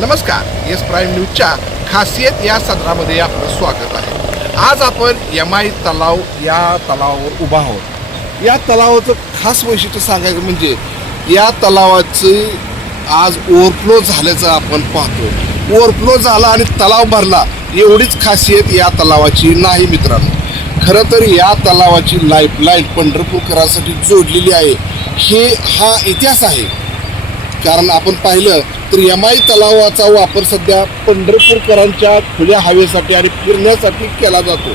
नमस्कार S prime न्यूजच्या खासियत या सदरामध्ये आपलं स्वागत आहे. आज आपण यमाई तलाव या तलावावर उभा आहोत. या तलावाचं खास वैशिष्ट्य सांगायचं म्हणजे या तलावाचं आज ओव्हरफ्लो झाल्याचं आपण पाहतो. ओव्हरफ्लो झाला आणि तलाव भरला एवढीच खासियत या तलावाची नाही मित्रांनो. खरं तर या तलावाची लाईफलाईन पंढरपूरकरांसाठी जोडलेली आहे. हे हा इतिहास आहे. कारण आपण पाहिलं तर यमाई तलावाचा वापर सध्या पंढरपूरकरांच्या खुल्या हवेसाठी आणि फिरण्यासाठी केला जातो.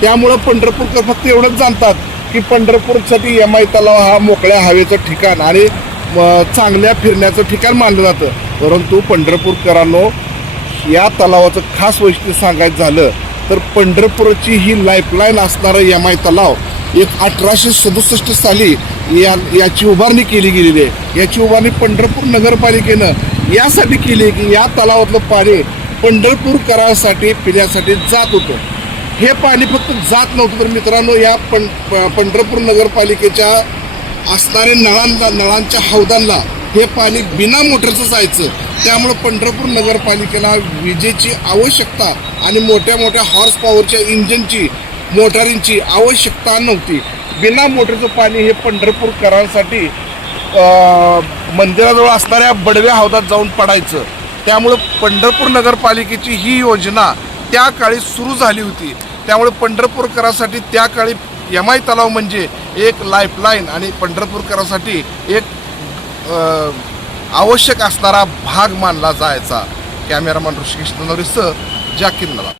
त्यामुळं पंढरपूरकर फक्त एवढंच जाणतात की पंढरपूरसाठी यमाई तलाव हा मोकळ्या हवेचं ठिकाण आणि चांगल्या फिरण्याचं ठिकाण मानलं जातं. परंतु पंढरपूरकरांनो या तलावाचं खास वैशिष्ट्य सांगायचं झालं तर पंढरपूरची ही लाईफलाईन असणारं यमाई तलाव एक अठराशे सदुसष्ट साली या याची उभारणी केली गेलेली आहे. याची उभारणी पंढरपूर नगरपालिकेनं यासाठी केली आहे की या तलावातलं पाणी पंढरपूरकरांसाठी पिण्यासाठी जात होतं. हे पाणी फक्त जात नव्हतं तर मित्रांनो या पं प- पंढरपूर नगरपालिकेच्या असणाऱ्या नळांना नळांच्या हौदांना हे पाणी बिना मोटरचं जायचं. त्यामुळं पंढरपूर नगरपालिकेला विजेची आवश्यकता आणि मोठ्या मोठ्या हॉर्स पॉवरच्या इंजिनची मोटारींची आवश्यकता नव्हती. बिना मोटरचं पाणी हे पंढरपूरकरांसाठी मंदिराजवळ असणाऱ्या बडव्या हौदात जाऊन पडायचं. त्यामुळं पंढरपूर नगरपालिकेची ही योजना त्या काळी सुरू झाली होती. त्यामुळे पंढरपूरकरांसाठी त्या काळी यमाई तलाव म्हणजे एक लाईफलाईन आणि पंढरपूरकरांसाठी एक आवश्यक असणारा भाग मानला जायचा. कॅमेरामॅन ऋषिकेश नवरीसह जाकीर नला